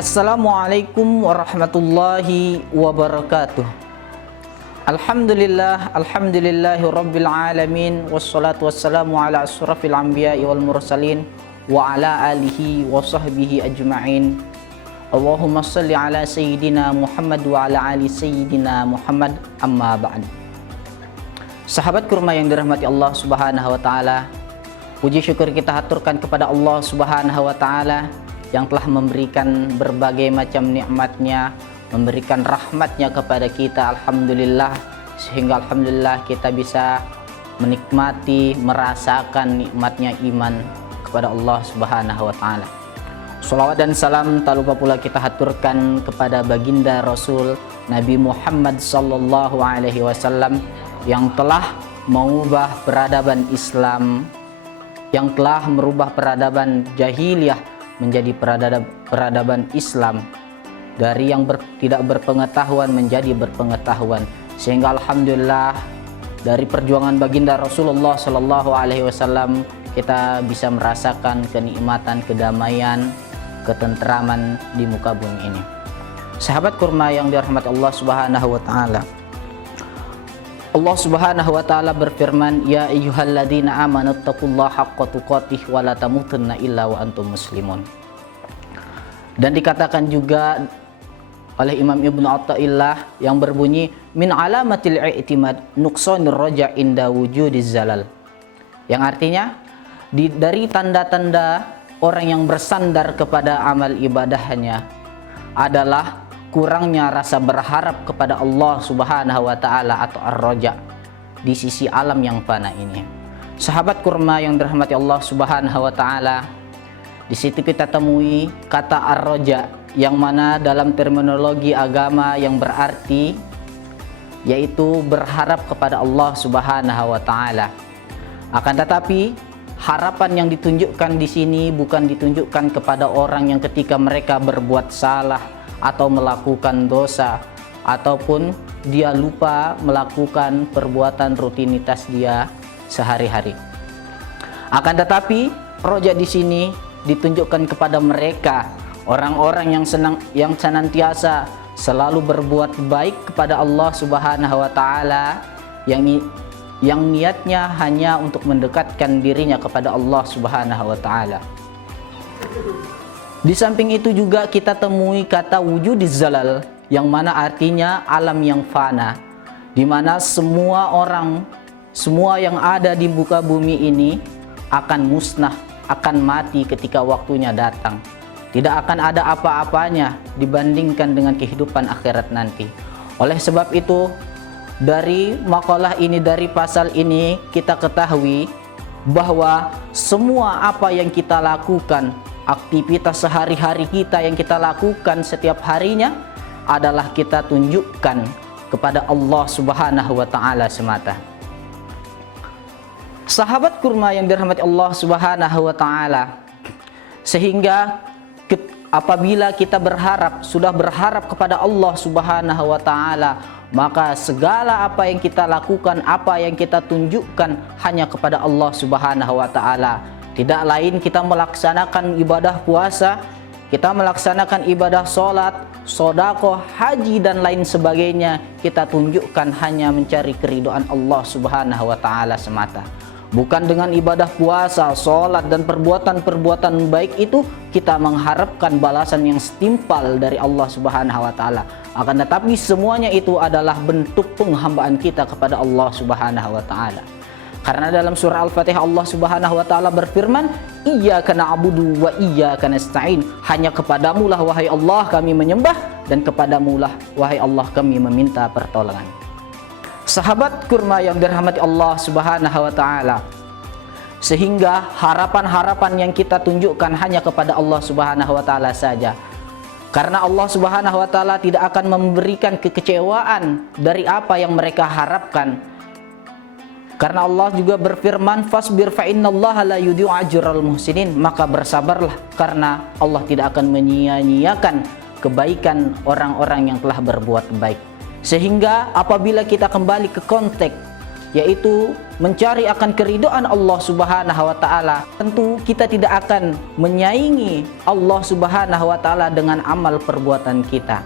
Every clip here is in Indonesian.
Assalamualaikum warahmatullahi wabarakatuh. Alhamdulillahi rabbil alamin. Wassalatu wassalamu ala asrafil anbiya'i wal mursalin wa ala alihi wa sahbihi ajma'in. Allahumma salli ala sayyidina Muhammad wa ala ali sayyidina Muhammad, amma ba'd. Sahabat kurma yang dirahmati Allah subhanahu wa ta'ala, puji syukur kita haturkan kepada Allah subhanahu wa ta'ala yang telah memberikan berbagai macam nikmatnya, memberikan rahmatnya kepada kita, alhamdulillah, sehingga alhamdulillah kita bisa menikmati, merasakan nikmatnya iman kepada Allah subhanahu wa ta'ala. Salawat dan salam tak lupa pula kita haturkan kepada baginda Rasul Nabi Muhammad sallallahu alaihi wasallam yang telah mengubah peradaban Islam, yang telah merubah peradaban jahiliyah menjadi peradaban Islam, dari yang tidak berpengetahuan menjadi berpengetahuan, sehingga alhamdulillah dari perjuangan baginda Rasulullah Shallallahu Alaihi Wasallam kita bisa merasakan kenikmatan, kedamaian, ketentraman di muka bumi ini. Sahabat kurma yang dirahmati Allah Subhanahu Wa Taala, Allah Subhanahu wa taala berfirman, ya ayyuhalladzina amanu taqullaha haqqa tuqatih wa la tamutunna illa wa antum muslimun. Dan dikatakan juga oleh Imam Ibnu Athaillah yang berbunyi, min alamatil i'timad nuqsanir raja' inda wujudiz zalal. Yang artinya dari tanda-tanda orang yang bersandar kepada amal ibadahnya adalah kurangnya rasa berharap kepada Allah Subhanahu wa taala atau ar-raja di sisi alam yang fana ini. Sahabat kurma yang dirahmati Allah Subhanahu wa taala, di situ kita temui kata ar-raja yang mana dalam terminologi agama yang berarti yaitu berharap kepada Allah Subhanahu wa taala. Akan tetapi harapan yang ditunjukkan di sini bukan ditunjukkan kepada orang yang ketika mereka berbuat salah atau melakukan dosa, ataupun dia lupa melakukan perbuatan rutinitas dia sehari-hari. Akan tetapi roja di sini ditunjukkan kepada mereka orang-orang yang senantiasa selalu berbuat baik kepada Allah Subhanahu wa taala, yang niatnya hanya untuk mendekatkan dirinya kepada Allah Subhanahu wa taala. Di samping itu juga kita temui kata wujudiz zalal yang mana artinya alam yang fana, di mana semua orang, semua yang ada di muka bumi ini akan musnah, akan mati ketika waktunya datang. Tidak akan ada apa-apanya dibandingkan dengan kehidupan akhirat nanti. Oleh sebab itu, dari makalah ini, dari pasal ini kita ketahui bahwa semua apa yang kita lakukan, aktivitas sehari-hari kita yang kita lakukan setiap harinya adalah kita tunjukkan kepada Allah Subhanahu wa taala semata. Sahabat kurma yang dirahmati Allah Subhanahu wa taala, sehingga apabila kita sudah berharap kepada Allah Subhanahu wa taala, maka segala apa yang kita lakukan, apa yang kita tunjukkan hanya kepada Allah Subhanahu wa taala. Tidak lain kita melaksanakan ibadah puasa, kita melaksanakan ibadah sholat, sodaqoh, haji dan lain sebagainya, kita tunjukkan hanya mencari keridhaan Allah Subhanahu wa taala semata. Bukan dengan ibadah puasa, sholat dan perbuatan-perbuatan baik itu kita mengharapkan balasan yang setimpal dari Allah Subhanahu wa taala. Akan tetapi semuanya itu adalah bentuk penghambaan kita kepada Allah Subhanahu wa taala. Karena dalam surah Al-Fatihah Allah Subhanahu wa taala berfirman, iyyaka na'budu wa iyyaka nasta'in. Hanya kepadamu lah wahai Allah kami menyembah, dan kepadamu lah wahai Allah kami meminta pertolongan. Sahabat kurma yang dirahmati Allah Subhanahu wa taala, sehingga harapan-harapan yang kita tunjukkan hanya kepada Allah Subhanahu wa taala saja. Karena Allah Subhanahu wa taala tidak akan memberikan kekecewaan dari apa yang mereka harapkan. Karena Allah juga berfirman, fasbir fa innallaha la yudhi'u ajral muhsinin, maka bersabarlah karena Allah tidak akan menyia-nyiakan kebaikan orang-orang yang telah berbuat baik. Sehingga apabila kita kembali ke konteks yaitu mencari akan keridhaan Allah Subhanahu wa taala, tentu kita tidak akan menyaingi Allah Subhanahu wa taala dengan amal perbuatan kita.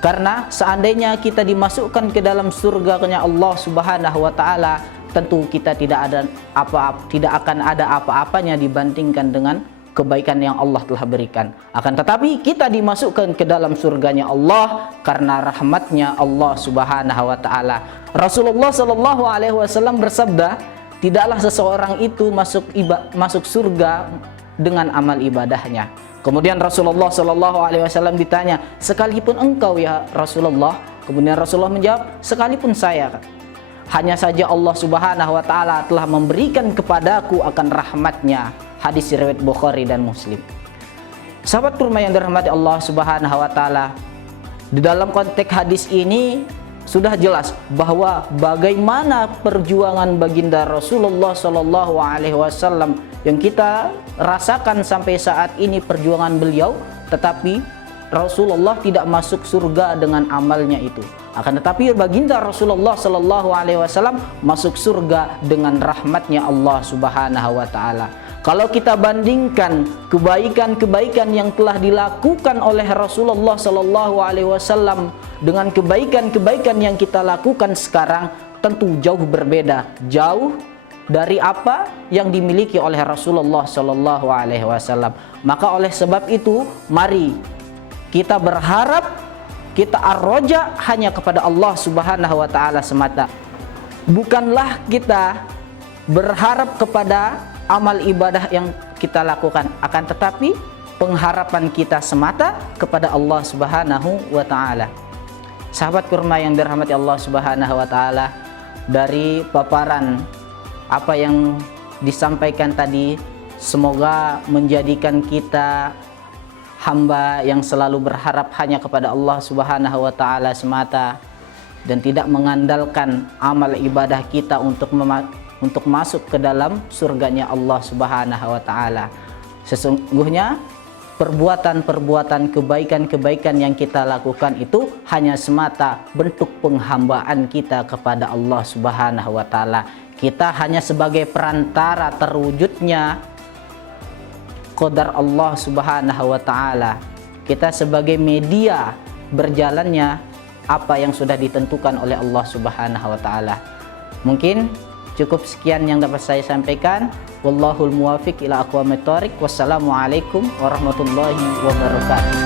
Karena seandainya kita dimasukkan ke dalam surga-Nya Allah Subhanahu wa taala, tentu kita tidak akan ada apa-apanya dibandingkan dengan kebaikan yang Allah telah berikan. Akan tetapi kita dimasukkan ke dalam surganya Allah karena rahmatnya Allah Subhanahu wa taala. Rasulullah Shallallahu alaihi wasallam bersabda, tidaklah seseorang itu masuk surga dengan amal ibadahnya. Kemudian Rasulullah Shallallahu alaihi wasallam ditanya, sekalipun engkau ya Rasulullah? Kemudian Rasulullah menjawab, sekalipun saya. Hanya saja Allah Subhanahu wa taala telah memberikan kepadaku akan rahmatnya. Hadis riwayat Bukhari dan Muslim. Sahabat kurma yang dirahmati Allah Subhanahu wa taala, di dalam konteks hadis ini sudah jelas bahwa bagaimana perjuangan baginda Rasulullah Shallallahu alaihi wasallam yang kita rasakan sampai saat ini perjuangan beliau, tetapi Rasulullah tidak masuk surga dengan amalnya itu. Akan tetapi baginda Rasulullah Shallallahu alaihi wasallam masuk surga dengan rahmatnya Allah Subhanahu wa taala. Kalau kita bandingkan kebaikan-kebaikan yang telah dilakukan oleh Rasulullah Shallallahu alaihi wasallam dengan kebaikan-kebaikan yang kita lakukan sekarang, tentu jauh berbeda, jauh dari apa yang dimiliki oleh Rasulullah Shallallahu alaihi wasallam. Maka oleh sebab itu, mari kita berharap, kita arroja hanya kepada Allah Subhanahu wa taala semata. Bukanlah kita berharap kepada amal ibadah yang kita lakukan, akan tetapi pengharapan kita semata kepada Allah Subhanahu wa taala. Sahabat kurma yang dirahmati Allah Subhanahu wa taala, dari paparan apa yang disampaikan tadi, semoga menjadikan kita hamba yang selalu berharap hanya kepada Allah Subhanahu wa taala semata dan tidak mengandalkan amal ibadah kita untuk masuk ke dalam surganya Allah Subhanahu wa taala. Sesungguhnya perbuatan-perbuatan kebaikan-kebaikan yang kita lakukan itu hanya semata bentuk penghambaan kita kepada Allah Subhanahu wa taala. Kita hanya sebagai perantara terwujudnya qadar Allah Subhanahu wa taala. Kita sebagai media berjalannya apa yang sudah ditentukan oleh Allah Subhanahu wa taala. Mungkin cukup sekian yang dapat saya sampaikan. Wallahul muwafiq ila aqwamit thoriq. Wassalamualaikum warahmatullahi wabarakatuh.